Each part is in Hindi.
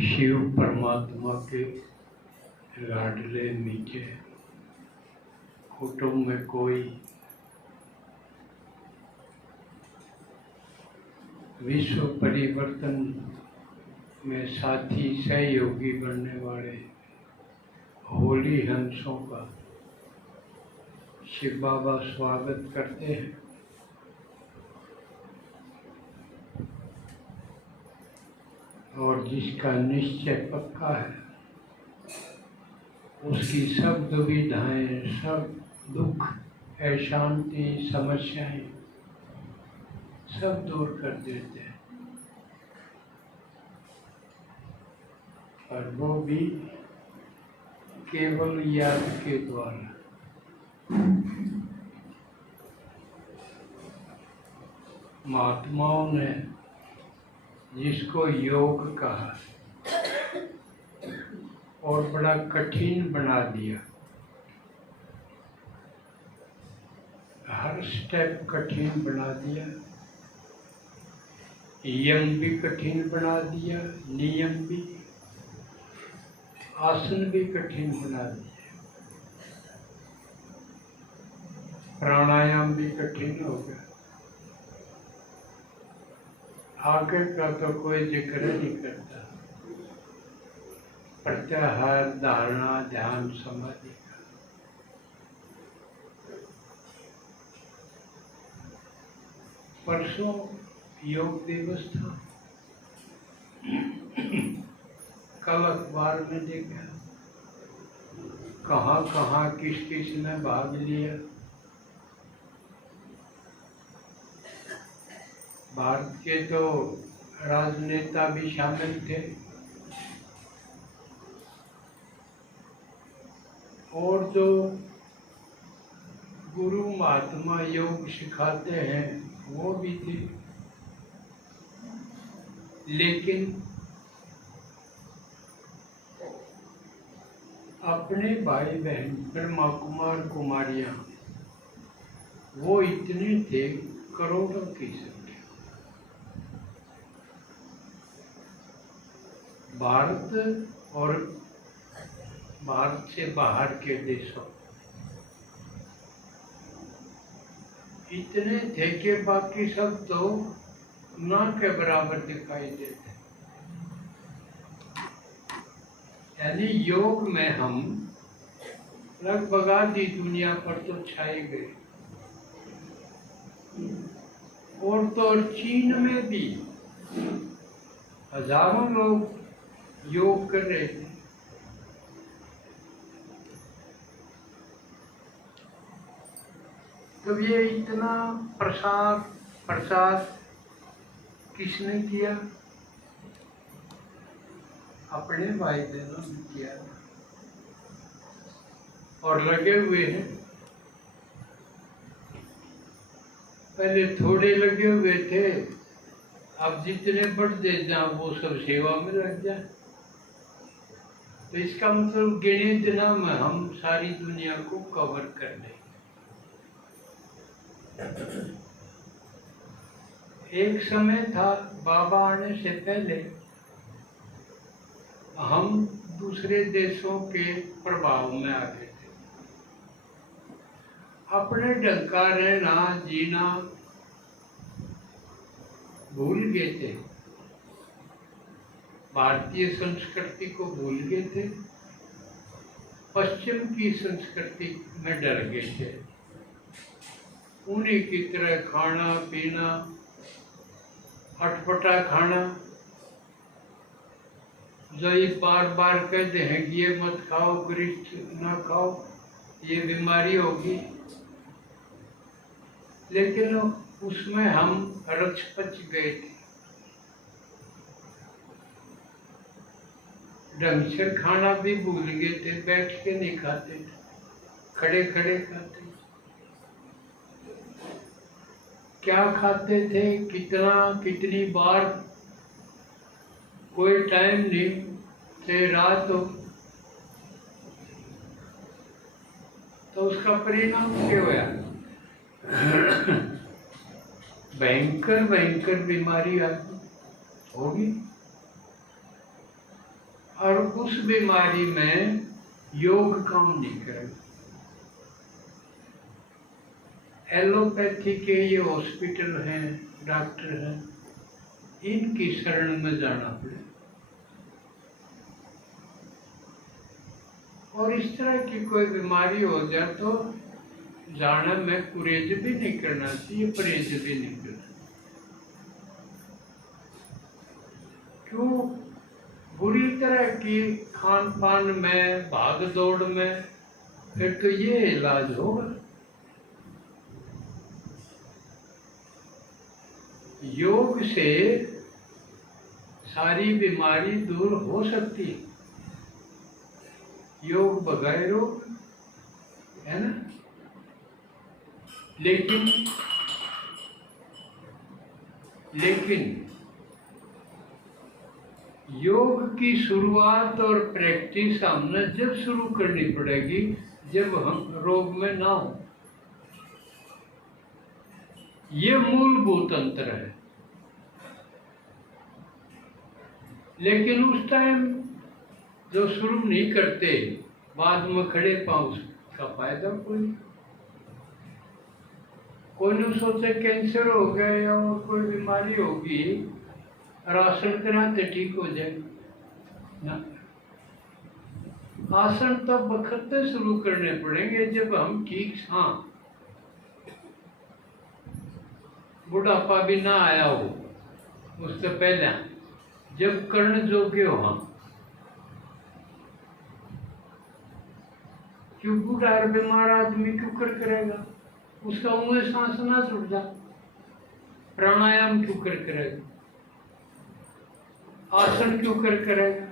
शिव परमात्मा के लाडले मीठे कुटुंब में कोई विश्व परिवर्तन में साथी सहयोगी बनने वाले होली हंसों का शिव बाबा स्वागत करते हैं। और जिसका निश्चय पक्का है उसकी सब दुविधाएं, सब दुख, अशांति, समस्याएं सब दूर कर देते हैं। और वो भी केवल याद के द्वारा। महात्माओं ने जिसको योग कहा और बड़ा कठिन बना दिया, हर स्टेप कठिन बना दिया, यम भी कठिन बना दिया, नियम भी, आसन भी कठिन बना दिया, प्राणायाम भी कठिन हो गया। आगे का तो कोई जिक्र नहीं करता। प्रत्याहार, धारणा, ध्यान, समाधि का। परसों योग दिवस था। कल अखबार में देखा कहाँ कहाँ किस किस ने भाग लिया। भारत के तो राजनेता भी शामिल थे और जो गुरु महात्मा योग सिखाते हैं वो भी थे। लेकिन अपने भाई बहन ब्रह्मा कुमार कुमारियां वो इतने थे, करोड़ों की संख्या। भारत और भारत से बाहर के देशों इतने थे कि बाकी सब तो ना के बराबर दिखाई देते। यानी योग में हम लगभग आधी दुनिया पर तो छाए गए। और तो चीन में भी हजारों लोग योग कर रहे थे। तो ये इतना प्रसाद किसने किया? अपने भाई बहनों ने किया और लगे हुए हैं। पहले थोड़े लगे हुए थे, अब जितने बढ़ते जाए वो सब सेवा में लग जाए। तो इसका मतलब गिने दिनों में हम सारी दुनिया को कवर कर लें। एक समय था बाबा आने से पहले हम दूसरे देशों के प्रभाव में आ गए थे। अपने ढंग का रहना जीना भूल गए थे। भारतीय संस्कृति को भूल गए थे। पश्चिम की संस्कृति में डर गए थे। उन्हीं की तरह खाना पीना, अटपटा खाना, जो ये बार बार कहते हैं कि ये मत खाओ, ग्रीष्ट ना खाओ, ये बीमारी होगी। लेकिन उसमें हम रच पच गए थे। ढंग से खाना भी भूल गए थे। बैठ के नहीं खाते थे, खड़े खड़े खाते। क्या खाते थे, कितनी बार, कोई टाइम नहीं थे। रात हो तो उसका परिणाम क्या हुआ? भयंकर भयंकर बीमारी आ गई। होगी। और उस बीमारी में योग काम नहीं करेगा। एलोपैथी के ये हॉस्पिटल हैं, डॉक्टर हैं, इनकी शरण में जाना पड़ेगा। और इस तरह की कोई बीमारी हो जाए तो जाने में गुरेज भी नहीं करना चाहिए, परहेज भी नहीं करना। क्यों? बुरी तरह की खान पान में, भाग दौड़ में, फिर तो ये इलाज होगा। योग से सारी बीमारी दूर हो सकती है। योग बगैर रोग, है ना? लेकिन योग की शुरुआत और प्रैक्टिस हमने जब शुरू करनी पड़ेगी जब हम रोग में ना हो। ये मूलभूत अंतर है। लेकिन उस टाइम जो शुरू नहीं करते, बाद में खड़े पांव, उसका फायदा कोई नहीं सोचे कैंसर हो गया या और कोई बीमारी होगी, आसन कराते ठीक हो जाए ना। आसन तो बखते शुरू करने पड़ेंगे जब हम ठीक, हाँ, बुढ़ापा भी ना आया हो, उससे पहले जब कर्ण जोग्य हो हम। क्यों बूढ़ा और बीमार आदमी क्यों कर करेगा? उसका मुंह सांस ना छूट जा, प्राणायाम क्यों कर करेगा? आसन क्यों कर करेगा?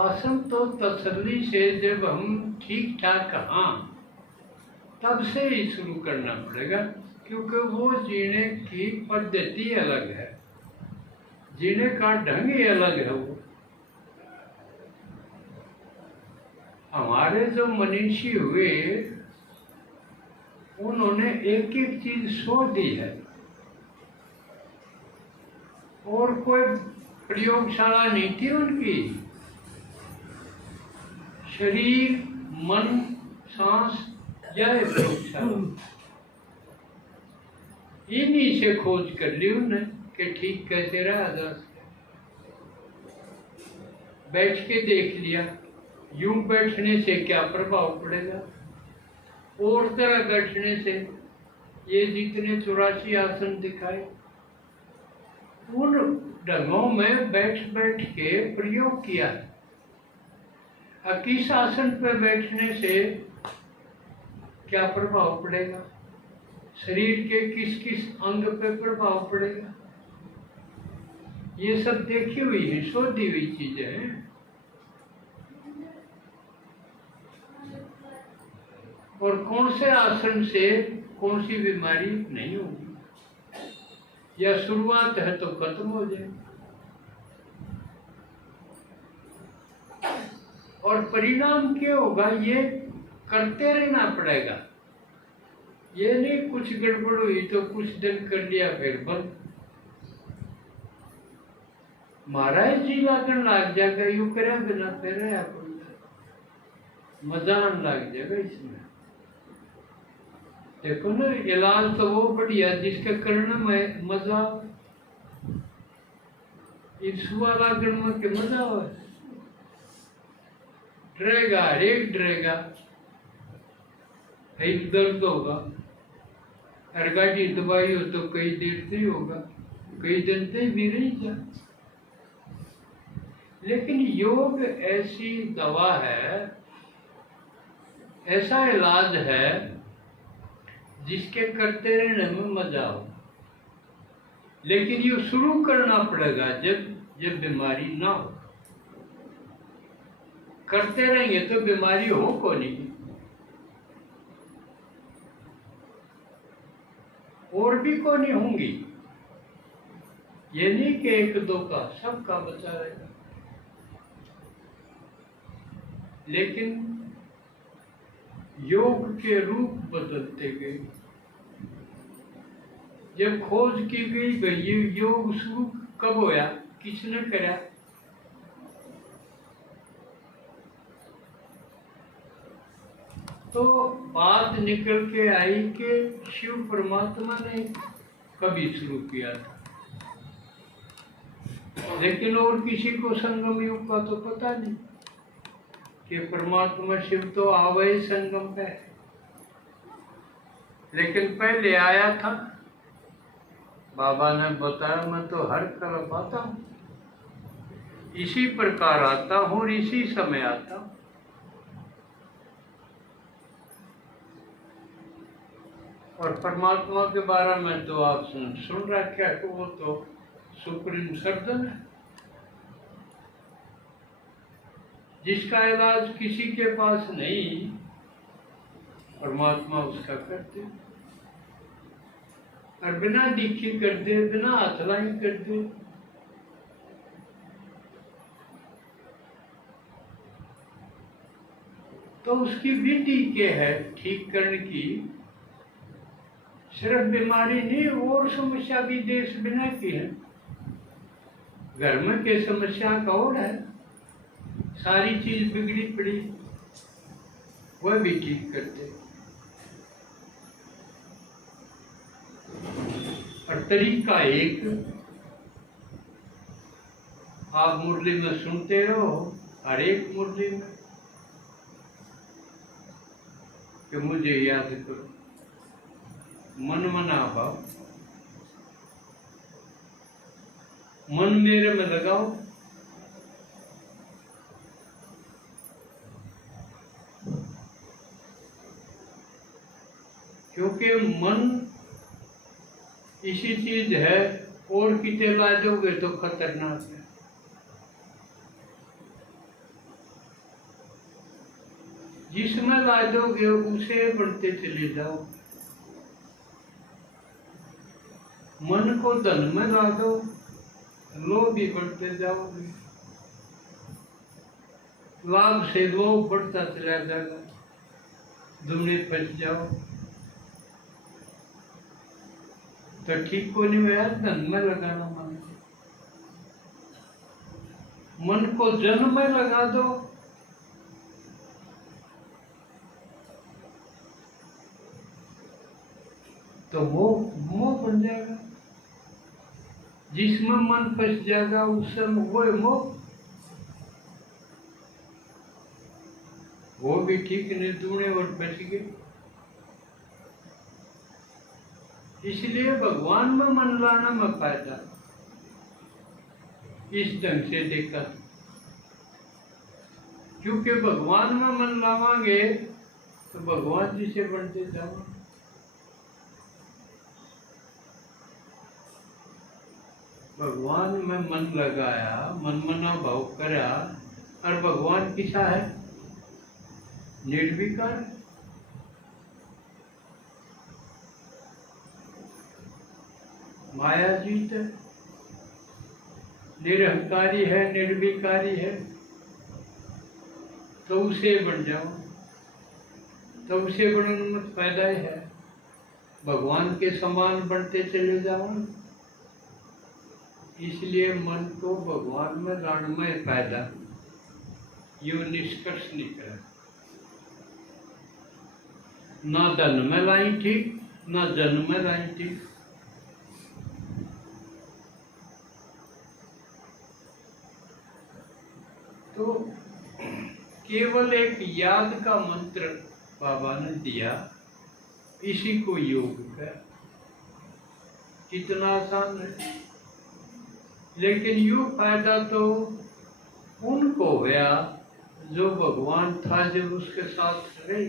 आसन तो तसल्ली से जब हम ठीक ठाक, हाँ, तब से ही शुरू करना पड़ेगा। क्योंकि वो जीने की पद्धति अलग है, जीने का ढंग ही अलग है। वो हमारे जो मनीषी हुए, उन्होंने एक एक चीज सोच दी है, और कोई प्रयोगशाला नहीं थी उनकी। शरीर, मन, सांस, यह प्रयोगशाला, इन्हीं से खोज कर ली उन्होंने कि ठीक कैसे रहा जा सकता। बैठ के देख लिया, यूं बैठने से क्या प्रभाव पड़ेगा, और तरह बैठने से, ये जितने 84 आसन दिखाए, उन ढंगों में बैठ बैठ के प्रयोग किया। किस आसन पर बैठने से क्या प्रभाव पड़ेगा, शरीर के किस किस अंग पर प्रभाव पड़ेगा, ये सब देखी हुई है, शोधी हुई चीजें हैं। और कौन से आसन से कौन सी बीमारी नहीं होगी, या शुरुआत है तो खत्म हो जाए। और परिणाम क्या होगा, ये करते रहना पड़ेगा। ये नहीं कुछ गड़बड़ हुई तो कुछ दिन कर लिया फिर बंद। महाराज जी लागन लाग जाएगा, यू करे बिना फिर मजा आने लग जाएगा इसमें। देखो ना, इलाज तो वो बढ़िया जिसके करने में मजा, सुबह लागन में के मजा हो, डरेगा, हरेक डरेगा, एक दर्द होगा, हर गाड़ी दवाई हो तो कई देर से होगा, कई दिन से भी नहीं जा। लेकिन योग ऐसी दवा है, ऐसा इलाज है जिसके करते रहने में मजा हो। लेकिन ये शुरू करना पड़ेगा जब बीमारी ना हो। करते रहेंगे तो बीमारी हो को नहीं, और भी को नहीं होंगी। ये नहीं कि एक दो का, सबका बचा रहेगा। लेकिन योग के रूप बदलते गए, जब खोज की गई भाई ये योग शुरू कब होया, किसने करा, तो बात निकल के आई कि शिव परमात्मा ने कभी शुरू किया था, लेकिन और किसी को संगम युग का तो पता नहीं कि परमात्मा शिव तो आवे संगम पे, लेकिन पहले आया था। बाबा ने बताया मैं तो हर तरफ आता हूँ, इसी प्रकार आता हूँ और इसी समय आता हूँ। और परमात्मा के बारे में तो आप सुन रखे हैं कि वो तो सुप्रीम सर्जन है, जिसका इलाज किसी के पास नहीं, परमात्मा उसका करते, और बिना दीक्षी कर दे, बिना हथलाई कर दे। तो उसकी विधि क्या है ठीक करने की, सिर्फ बीमारी नहीं और समस्या भी देश बिना की है, घर में के समस्या का और है, सारी चीज बिगड़ी पड़ी वह भी ठीक करते। और तरीका एक, आप मुरली में सुनते रहो, हर एक मुरली में कि मुझे याद करो, मन मना भाव, मन मेरे में लगाओ, क्योंकि मन इसी चीज है, और किते ला दोगे तो खतरनाक है। जिसमें ला दोगे उसे बढ़ते चले जाओ। मन को धन में ला दो, लोभ भी बढ़ते जाओगे, लाभ से लोभ बढ़ता चला जाएगा, दुमने फंस जाओ। तो ठीक को नहीं हुआ, धन में लगाना मन को जन में लगा दो, तो वो मोह बन जाएगा, जिसमें मन फंस जाएगा उससे वो मोह, वो भी ठीक नहीं, दूने और बच गए। इसलिए भगवान में मन लाना में फायदा, इस ढंग से देखा, क्योंकि भगवान में मन लावांगे तो भगवान जी से बनते जाओ। भगवान में मन लगाया, मन मना भाव करा, और भगवान किसा है, निर्विकार, माया जीत है, निरहंकारी है, निर्विकारी है, तो उसे बन जाओ, तो उसे बनने में फायदा है, भगवान के समान बनते चले जाओ। इसलिए मन को भगवान में लाने में फायदा, यो निष्कर्ष निकला। ना धन में लाई ठीक, ना जन्म में लाई ठीक, तो केवल एक याद का मंत्र बाबा ने दिया, इसी को योग है। कितना आसान है, लेकिन यो फायदा तो उनको हुआ जो भगवान था, जब उसके साथ रहे।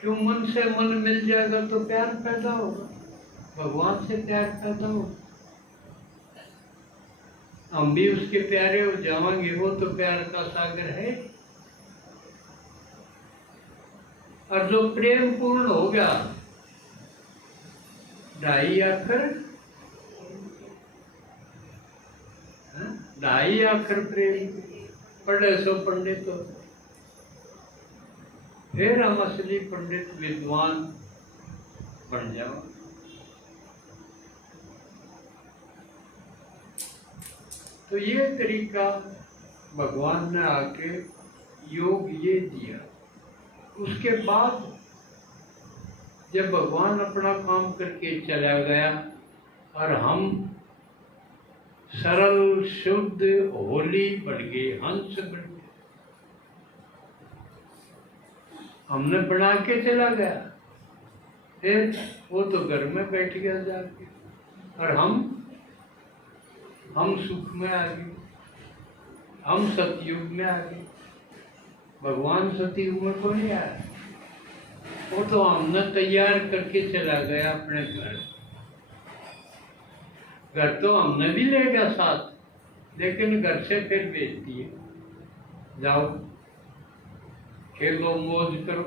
क्यों, मन से मन मिल जाएगा तो प्यार पैदा होगा, भगवान से प्यार पैदा होगा, हम भी उसके प्यारे हो जाएंगे। वो तो प्यार का सागर है, और जो प्रेम पूर्ण हो गया, 2.5 अक्षर, 2.5 अक्षर प्रेम पढ़े सो पंडित तो फिर हम असली पंडित विद्वान बन जाओ। तो ये तरीका भगवान ने आके योग ये दिया। उसके बाद जब भगवान अपना काम करके चला गया और हम सरल शुद्ध होली बन गए, हंस बन गए, हमने बना के चला गया, फिर वो तो घर में बैठ गया जाके, और हम सुख में आ गए, हम सतयुग में आ गए। भगवान सतयुग में को नहीं आया, वो तो हमने तैयार करके चला गया अपने घर। घर तो हमने भी लेगा साथ, लेकिन घर से फिर भेज दिए, जाओ खेलो मौज करो।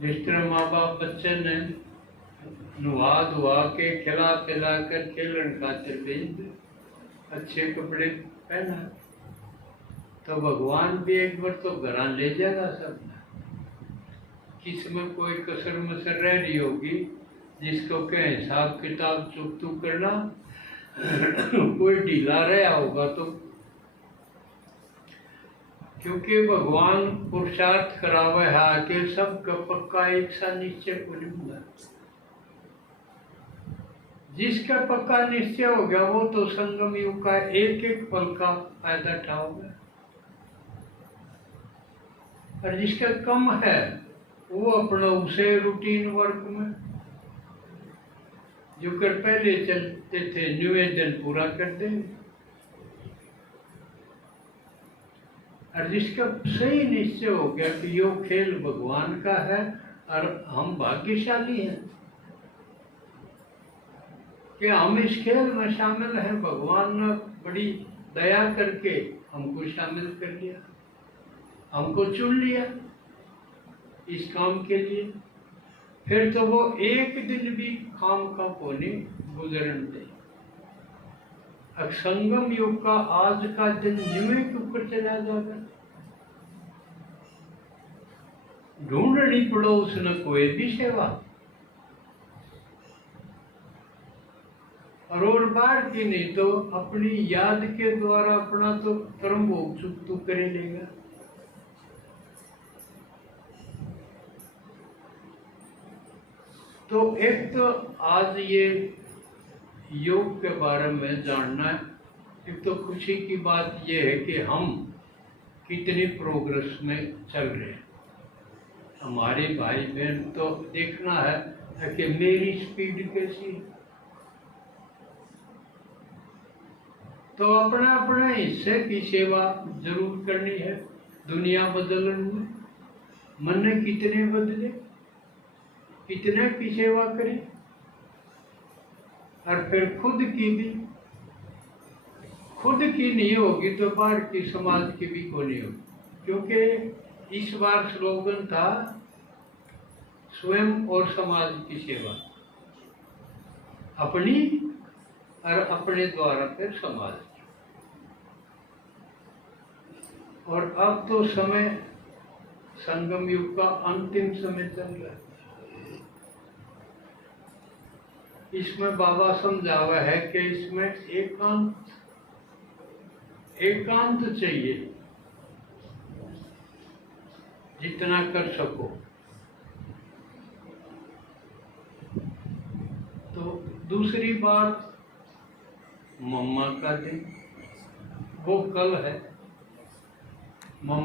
जिस तरह माँ बाप बच्चे ने नुहा धुआ के खिला पिला कर खेलन खातिर भेज दे, अच्छे कपड़े पहना, तो भगवान भी एक बार तो घर ले जाएगा सब। किसमें कोई कसर मसर रह रही होगी जिसको कहे हिसाब किताब चुकतू करना, कोई ढीला रहा होगा तो, क्योंकि भगवान पुरुषार्थ करावे है आके सबका पक्का एक सा निश्चय को नहीं हुआ। जिसका पक्का निश्चय हो गया वो तो संगम युग का एक एक पल का फायदा उठाओगे, और जिसका कम है वो अपना उसे रूटीन वर्क में जो कर पहले चलते थे निवेदन पूरा कर देंगे, और जिसका सही निश्चय हो गया कि यो खेल भगवान का है और हम भाग्यशाली हैं कि हम इस खेल में शामिल हैं, भगवान ने बड़ी दया करके हमको शामिल कर लिया, हमको चुन लिया इस काम के लिए, फिर तो वो एक दिन भी काम का कोने गुजरन दे। अब संगम युग का आज का दिन जिम्मे के ऊपर चला जाएगा, ढूंढनी पड़ो उसने कोई भी सेवा, और बार की नहीं तो अपनी याद के द्वारा अपना तो कर्म भोग चुक तो करे लेगा। तो एक तो आज ये योग के बारे में जानना है। एक तो खुशी की बात यह है कि हम कितनी प्रोग्रेस में चल रहे हैं। हमारे भाई बहन तो देखना है कि मेरी स्पीड कैसी है, तो अपना अपना हिस्से की सेवा जरूर करनी है। दुनिया बदलने में मन ने कितने बदले, कितने की सेवा करें, और फिर खुद की भी, खुद की नहीं होगी तो बाहर की समाज की भी को नहीं होगी, क्योंकि इस बार स्लोगन था स्वयं और समाज की सेवा, अपनी और अपने द्वारा फिर समाज। और अब तो समय संगम युग का अंतिम समय चल रहा है। इसमें बाबा समझावा है कि इसमें एकांत चाहिए, जितना कर सको। तो दूसरी बात, मम्मा का दिन वो कल है। मम्मा